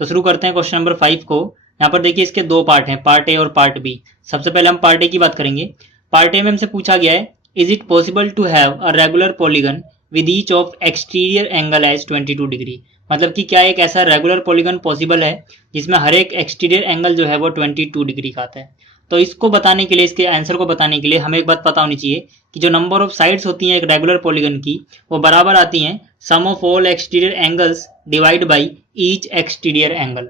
तो शुरू करते हैं क्वेश्चन नंबर 5 को। यहाँ पर देखिए इसके दो पार्ट हैं, पार्ट ए और पार्ट बी। सबसे पहले हम पार्ट ए की बात करेंगे। पार्ट ए में हमसे पूछा गया है, is it possible to have a regular polygon with each of exterior angle as 22 degree. मतलब कि क्या एक ऐसा रेगुलर पॉलीगन पॉसिबल है जिसमें हर एक एक्सटीरियर एंगल जो है वो 22 डिग्री का आता है। तो इसको बताने के लिए, इसके आंसर को बताने के लिए हमें एक बात पता होनी चाहिए कि जो नंबर ऑफ साइड्स होती हैं एक रेगुलर पॉलीगन की, वो बराबर आती हैं sum of all exterior angles divide by each exterior angle.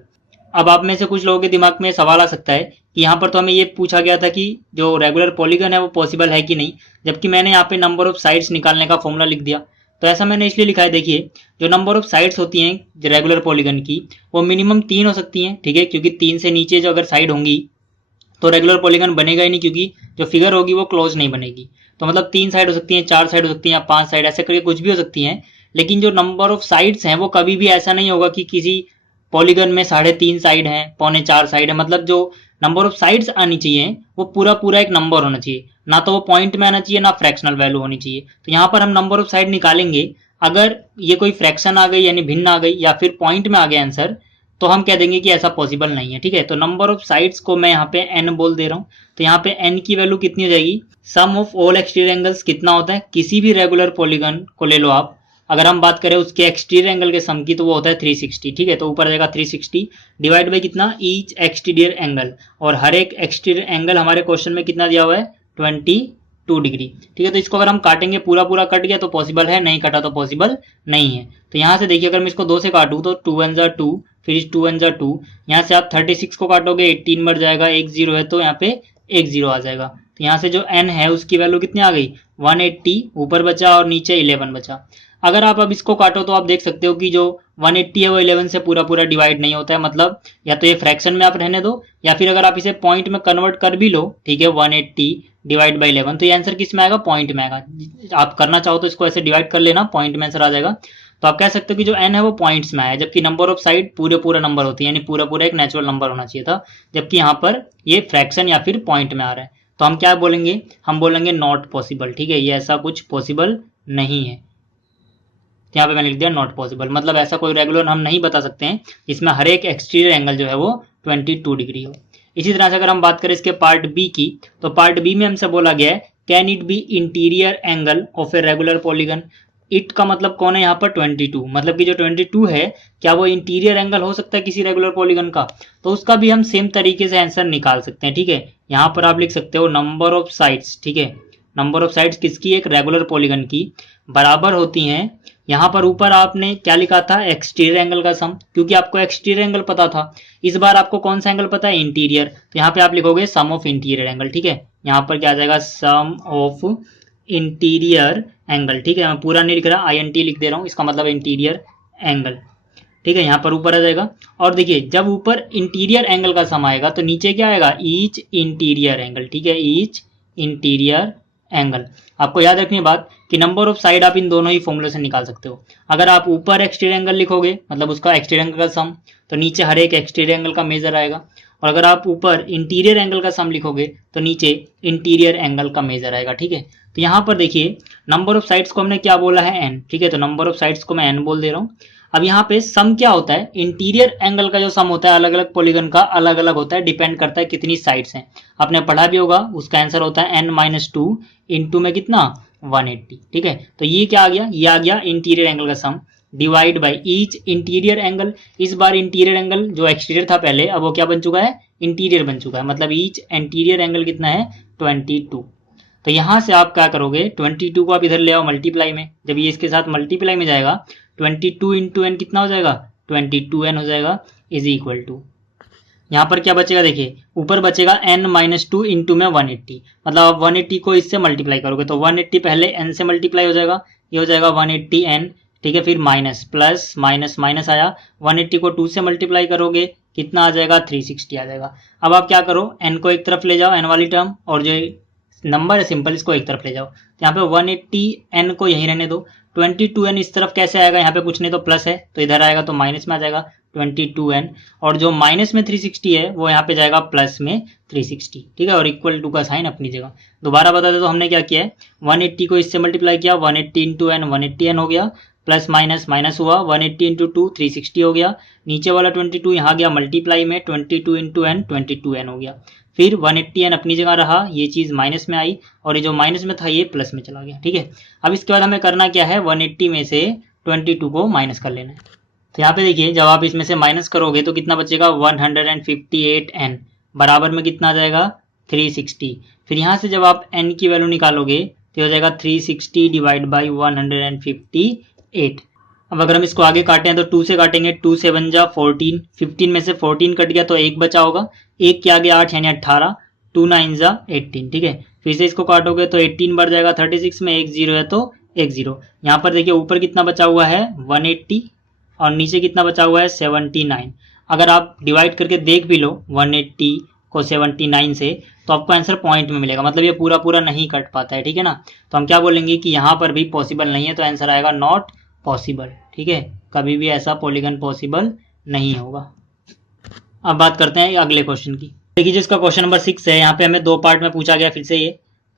अब आप में से कुछ लोगों के दिमाग में सवाल आ सकता है कि यहाँ पर तो हमें ये पूछा गया था कि जो रेगुलर पॉलीगन है वो पॉसिबल है कि नहीं, जबकि मैंने यहाँ पे नंबर ऑफ साइड्स निकालने का फॉर्मूला लिख दिया। तो ऐसा मैंने इसलिए लिखा है, देखिए जो नंबर ऑफ साइड्स होती हैं रेगुलर पॉलीगन की वो मिनिमम 3 हो सकती हैं, ठीक है, क्योंकि 3 से नीचे जो अगर साइड होंगी तो रेगुलर पॉलीगन बनेगा ही नहीं, क्योंकि जो फिगर होगी वो क्लोज नहीं बनेगी। तो मतलब 3 साइड हो सकती हैं, 4 साइड हो सकती हैं, 5 साइड, ऐसे करके कुछ भी हो सकती हैं। लेकिन जो नंबर ऑफ साइड्स हैं वो कभी भी ऐसा नहीं होगा कि किसी पॉलीगन में 3.5 साइड है, 3.25 साइड है। मतलब जो नंबर ऑफ साइड्स आनी चाहिए वो पूरा पूरा एक नंबर होना चाहिए, ना तो वो पॉइंट में आना चाहिए ना फ्रैक्शनल वैल्यू होनी चाहिए। तो यहाँ पर हम नंबर ऑफ साइड निकालेंगे, अगर ये कोई फ्रैक्शन आ गई यानी भिन्न आ गई या फिर पॉइंट में आ गया आंसर, तो हम कह देंगे कि ऐसा पॉसिबल नहीं है, ठीक है। तो नंबर ऑफ साइड्स को मैं यहाँ पे n बोल दे रहा हूँ। तो यहाँ पे n की वैल्यू कितनी हो जाएगी, सम ऑफ ऑल एक्सटीरियर एंगल्स कितना होता है, किसी भी रेगुलर पॉलीगन को ले लो आप, अगर हम बात करें उसके एक्सटीरियर एंगल के सम की तो वो होता है 360, ठीक है। तो ऊपर आ जाएगा 360 डिवाइड बाई कितना, ईच एक्सटीरियर एंगल, और हर एक एक्सटीरियर एंगल हमारे क्वेश्चन में कितना दिया हुआ है, 22 डिग्री, ठीक है। तो इसको अगर हम काटेंगे, पूरा पूरा कट गया तो पॉसिबल है, नहीं कटा तो पॉसिबल नहीं है। तो यहाँ से देखिए अगर मैं इसको 2 से काटूँ तो 2 1 जा 2, फिर 2 1 जा 2, यहाँ से आप 36 को काटोगे 18 बढ़ जाएगा, 1 0 है तो यहाँ पे 1 0 आ जाएगा। तो यहाँ से जो n है उसकी वैल्यू कितनी आ गई, 180 ऊपर बचा और नीचे 11 बचा। अगर आप अब इसको काटो तो आप देख सकते हो कि जो 180 है वो 11 से पूरा पूरा डिवाइड नहीं होता है। मतलब या तो ये फ्रैक्शन में आप रहने दो, या फिर अगर आप इसे पॉइंट में कन्वर्ट कर भी लो, ठीक है, 180 डिवाइड बाई 11, तो ये आंसर किस में आएगा, पॉइंट में आएगा। आप करना चाहो तो इसको ऐसे डिवाइड कर लेना, पॉइंट में आंसर आ जाएगा। तो आप कह सकते हो कि जो n है वो पॉइंट्स में आया, जबकि नंबर ऑफ साइड पूरे पूरा नंबर होती है, यानी पूरा पूरा एक नेचुरल नंबर होना चाहिए था, जबकि यहाँ पर ये फ्रैक्शन या फिर पॉइंट में आ रहा है। तो हम क्या बोलेंगे, हम बोलेंगे नॉट पॉसिबल, ठीक है, ये ऐसा कुछ पॉसिबल नहीं है। यहाँ पे मैंने लिख दिया नॉट पॉसिबल, मतलब ऐसा कोई रेगुलर हम नहीं बता सकते हैं जिसमें हर एक एक्सटीरियर एंगल जो है वो 22 डिग्री हो। इसी तरह से अगर हम बात करें इसके पार्ट बी की, तो पार्ट बी में हमसे बोला गया है, can it be interior angle of A regular polygon. It का मतलब कौन है यहाँ पर, 22, मतलब कि जो 22 है क्या वो इंटीरियर एंगल हो सकता है किसी रेगुलर पॉलीगन का। तो उसका भी हम सेम तरीके से आंसर निकाल सकते हैं, ठीक है। यहाँ पर आप लिख सकते हो नंबर ऑफ साइड्स, ठीक है, नंबर ऑफ साइड्स किसकी, एक रेगुलर पॉलीगन की, बराबर होती हैं, यहाँ पर ऊपर आपने क्या लिखा था, एक्सटीरियर एंगल का सम, क्योंकि आपको एक्सटीरियर एंगल पता था। इस बार आपको कौन सा एंगल पता है, इंटीरियर, तो यहाँ पे आप लिखोगे सम ऑफ इंटीरियर एंगल, ठीक है। यहाँ पर क्या आ जाएगा, सम ऑफ इंटीरियर एंगल, ठीक है। मैं पूरा नहीं लिख रहा, INT लिख दे रहा हूँ, इसका मतलब इंटीरियर एंगल, ठीक है, यहाँ पर ऊपर आ जाएगा। और देखिए जब ऊपर इंटीरियर एंगल का सम आएगा तो नीचे क्या आएगा, ईच इंटीरियर एंगल, ठीक है, ईच इंटीरियर एंगल। आपको याद रखनी बात कि नंबर ऑफ साइड आप इन दोनों ही फॉर्मूले से निकाल सकते हो। अगर आप ऊपर एक्सटीरियर एंगल लिखोगे मतलब उसका एक्सटीरियर एंगल का सम, तो नीचे हर एक एक्सटीरियर एंगल का मेजर आएगा। और अगर आप ऊपर इंटीरियर एंगल का सम लिखोगे तो नीचे इंटीरियर एंगल का मेजर आएगा, ठीक है। तो यहाँ पर देखिए नंबर ऑफ साइड्स को हमने क्या बोला है, n, ठीक है। तो नंबर ऑफ साइड्स को मैं n बोल दे रहा हूँ। अब यहाँ पे सम क्या होता है, इंटीरियर एंगल का जो सम होता है अलग अलग पॉलीगन का अलग अलग होता है, डिपेंड करता है कितनी साइड्स हैं। आपने पढ़ा भी होगा, उसका आंसर होता है n-2 इंटू में कितना, 180, ठीक है। तो ये क्या आ गया, ये आ गया इंटीरियर एंगल का sum divide by each interior angle. इस बार इंटीरियर एंगल जो एक्सटीरियर था पहले, अब वो क्या बन चुका है, इंटीरियर बन चुका है, मतलब ईच इंटीरियर एंगल कितना है, 22। तो यहाँ से आप क्या करोगे, 22 को आप इधर ले आओ मल्टीप्लाई में, जब ये इसके साथ मल्टीप्लाई में जाएगा 22 इंटू एन कितना हो जाएगा, 22n हो जाएगा, इज इक्वल टू, यहाँ पर क्या बचेगा, देखिए ऊपर बचेगा n-2 इंटू में 180, मतलब आप 180 को इससे मल्टीप्लाई करोगे तो 180 पहले n से मल्टीप्लाई हो जाएगा, ये हो जाएगा 180n, ठीक है, फिर माइनस प्लस माइनस माइनस आया, 180 को 2 से मल्टीप्लाई करोगे कितना आ जाएगा, 360 आ जाएगा। अब आप क्या करो, n को एक तरफ ले जाओ, n वाली टर्म, और जो नंबर है सिंपल इसको एक तरफ ले जाओ। तो यहाँ पे 180n को यहीं रहने दो, 22n इस तरफ कैसे आएगा, यहाँ पे कुछ नहीं तो प्लस है तो इधर आएगा तो माइनस में आ जाएगा 22n, और जो माइनस में 360 है वो यहाँ पे जाएगा प्लस में 360, ठीक है, और इक्वल टू का साइन अपनी जगह। दोबारा बता दे तो हमने क्या किया है, 180 को इससे मल्टीप्लाई किया, 180 इंटू एन 180n हो गया, प्लस माइनस माइनस हुआ, 180 इंटू 2 360 हो गया, नीचे वाला 22 यहाँ गया मल्टीप्लाई में, 22 इंटू एन 22n हो गया, फिर 180n अपनी जगह रहा, ये चीज़ माइनस में आई और ये जो माइनस में था ये प्लस में चला गया। ठीक है, अब इसके बाद हमें करना क्या है, 180 में से 22 को माइनस कर लेना है। तो यहाँ पे देखिए जब आप इसमें से माइनस करोगे तो कितना बचेगा, 158n बराबर में कितना आ जाएगा, 360। फिर यहाँ से जब आप n की वैल्यू निकालोगे तो हो जाएगा 360 डिवाइड बाई 158। अब अगर हम इसको आगे काटें तो 2 से काटेंगे, 2 से 7 जा 14, 15 में से 14 कट गया तो 1 बचा होगा, 1 के आगे 8 यानी 18, 2 9 जा 18। ठीक है, फिर से इसको काटोगे तो 18 बढ़ जाएगा 36 में, 1 0 है तो 1 0। यहाँ पर देखिए ऊपर कितना बचा हुआ है 180 और नीचे कितना बचा हुआ है 79। अगर आप डिवाइड करके देख भी लो 180 को 79 से तो आपको आंसर पॉइंट में मिलेगा, मतलब ये पूरा पूरा नहीं कट पाता है। ठीक है ना, तो हम क्या बोलेंगे कि यहाँ पर भी पॉसिबल नहीं है, तो आंसर आएगा नॉट पॉसिबल। ठीक है, कभी भी ऐसा पॉलीगन पॉसिबल नहीं होगा। अब बात करते हैं अगले क्वेश्चन की। देखिए जिसका क्वेश्चन नंबर 6 है, यहाँ पे हमें 2 पार्ट में पूछा गया। फिर से ये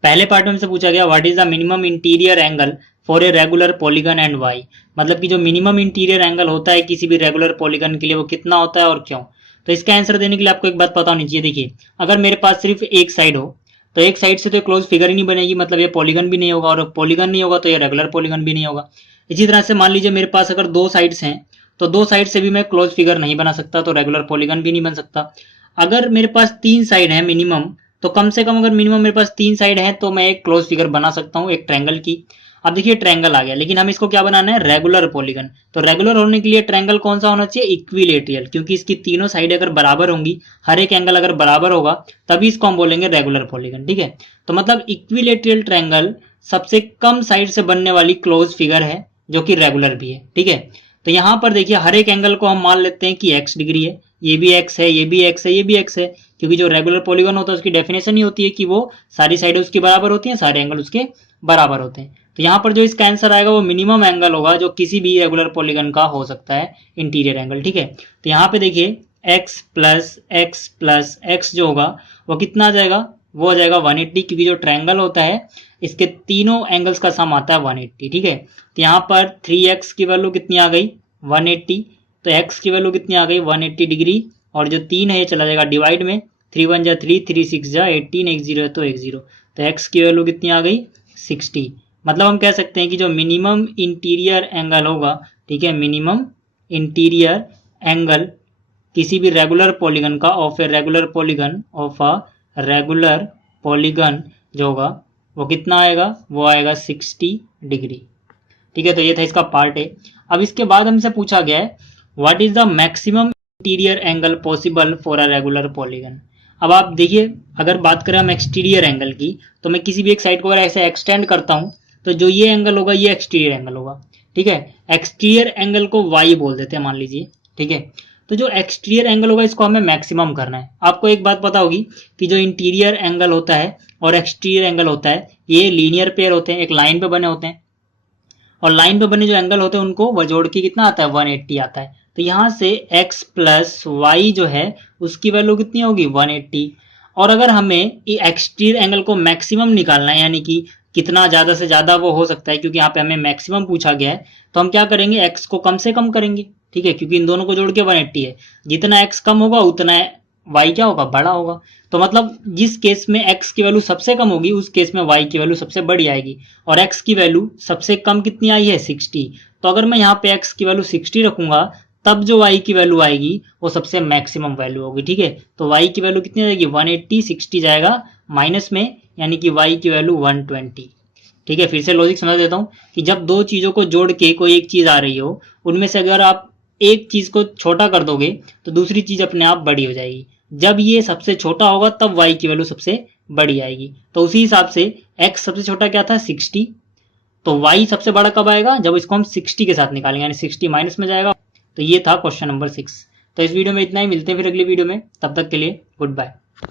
पहले पार्ट में हमसे पूछा गया what is the minimum interior angle for a regular polygon and why, मतलब कि जो मिनिमम इंटीरियर एंगल होता है किसी भी रेगुलर पॉलीगन के लिए वो कितना होता है और क्यों। तो इसका आंसर देने के लिए आपको एक बात पता होनी चाहिए। देखिए अगर मेरे पास सिर्फ एक साइड हो तो एक साइड से तो क्लोज फिगर ही नहीं बनेगी, मतलब ये पॉलीगन भी नहीं होगा, और पॉलीगन नहीं होगा तो ये रेगुलर पॉलीगन भी नहीं होगा। इसी तरह से मान लीजिए मेरे पास अगर 2 साइड्स हैं तो 2 साइड से भी मैं क्लोज फिगर नहीं बना सकता, तो रेगुलर पॉलीगन भी नहीं बन सकता। अगर मेरे पास 3 साइड है मिनिमम, तो कम से कम अगर मिनिमम मेरे पास 3 साइड है तो मैं एक क्लोज फिगर बना सकता हूँ एक ट्रायंगल की। अब देखिए ट्रायंगल आ गया, लेकिन हम इसको क्या बनाना है, रेगुलर पॉलीगन। तो रेगुलर होने के लिए ट्रायंगल कौन सा होना चाहिए, इक्विलेटरल, क्योंकि इसकी तीनों साइड अगर बराबर होंगी, हर एक एंगल अगर बराबर होगा तभी इसको हम बोलेंगे रेगुलर पॉलीगन। ठीक है, तो मतलब इक्विलेटरल ट्रायंगल सबसे कम साइड से बनने वाली क्लोज फिगर है जो कि रेगुलर भी है। ठीक है, तो यहाँ पर देखिए हर एक एंगल को हम मान लेते हैं कि x डिग्री है, ये भी x है, ये भी x है, ये भी x है, क्योंकि जो रेगुलर पॉलीगन होता है उसकी डेफिनेशन ही होती है कि वो सारी साइडें उसकी बराबर होती हैं, सारे एंगल उसके बराबर होते हैं। तो यहाँ पर जो इसका आंसर आएगा वो मिनिमम एंगल होगा जो किसी भी रेगुलर पॉलीगन का हो सकता है इंटीरियर एंगल। ठीक है, तो यहाँ पे देखिए x प्लस x जो होगा वो कितना आ जाएगा, वो आ जाएगा 180, क्योंकि जो ट्रायंगल होता है इसके तीनों एंगल्स का सम आता है 180। ठीक है, तो यहाँ पर 3x की वैल्यू कितनी आ गई 180, तो x की वैल्यू कितनी आ गई 180 डिग्री, और जो 3 है ये चला जाएगा डिवाइड में, 3 1 जा 3, 3 6 जा 18, 1 0 है तो 1 0, तो x की वैल्यू कितनी आ गई 60। मतलब हम कह सकते हैं कि जो मिनिमम इंटीरियर एंगल होगा, ठीक है, मिनिमम इंटीरियर एंगल किसी भी रेगुलर पॉलीगन का ऑफ ए रेगुलर पॉलीगन जो होगा वो कितना आएगा, वो आएगा 60 डिग्री। ठीक है, तो ये था इसका पार्ट है। अब इसके बाद हमसे पूछा गया है what is the maximum interior angle possible for a regular polygon. अब आप देखिए अगर बात करें हम एक्सटीरियर एंगल की, तो मैं किसी भी एक साइड को अगर ऐसे एक्सटेंड करता हूं तो जो ये एंगल होगा ये एक्सटीरियर एंगल होगा। ठीक है, एक्सटीरियर एंगल को y बोल देते हैं मान लीजिए। ठीक है, तो जो एक्सटीरियर एंगल होगा इसको हमें मैक्सिमम करना है। आपको एक बात पता होगी कि जो इंटीरियर एंगल होता है और एक्सटीरियर एंगल होता है ये लीनियर पेयर होते हैं, एक लाइन पे बने होते हैं, और लाइन पे बने जो एंगल होते हैं उनको वो जोड़ के कितना आता है 180 आता है। तो यहाँ से x प्लस वाई जो है उसकी वैल्यू कितनी होगी 180। और अगर हमें एक्सटीरियर एंगल को मैक्सिमम निकालना है, यानी कि कितना ज्यादा से ज्यादा वो हो सकता है, क्योंकि यहाँ पे हमें मैक्सिमम पूछा गया है, तो हम क्या करेंगे x को कम से कम करेंगे। ठीक है, क्योंकि इन दोनों को जोड़ के 180 है, जितना x कम होगा उतना y क्या होगा, बड़ा होगा। तो मतलब जिस केस में x की वैल्यू सबसे कम होगी उस केस में y की वैल्यू सबसे बड़ी आएगी, और x की वैल्यू सबसे कम कितनी आई है 60। तो अगर मैं यहाँ पे x की वैल्यू 60 रखूंगा तब जो y की वैल्यू आएगी वो सबसे मैक्सिमम वैल्यू होगी। ठीक है, तो y की वैल्यू कितनी आएगी 180, 60 जाएगा माइनस में, यानी कि y की वैल्यू 120। ठीक है, फिर से लॉजिक समझ देता हूँ कि जब दो चीजों को जोड़ के कोई एक चीज आ रही हो, उनमें से अगर आप एक चीज को छोटा कर दोगे तो दूसरी चीज अपने आप बड़ी हो जाएगी। जब ये सबसे छोटा होगा तब y की वैल्यू सबसे बड़ी आएगी। तो उसी हिसाब से x सबसे छोटा क्या था 60, तो y सबसे बड़ा कब आएगा, जब इसको हम 60 के साथ निकालेंगे, यानी 60 माइनस में जाएगा। तो ये था क्वेश्चन नंबर 6। तो इस वीडियो में इतना ही, मिलते हैं फिर अगली वीडियो में, तब तक के लिए गुड बाय।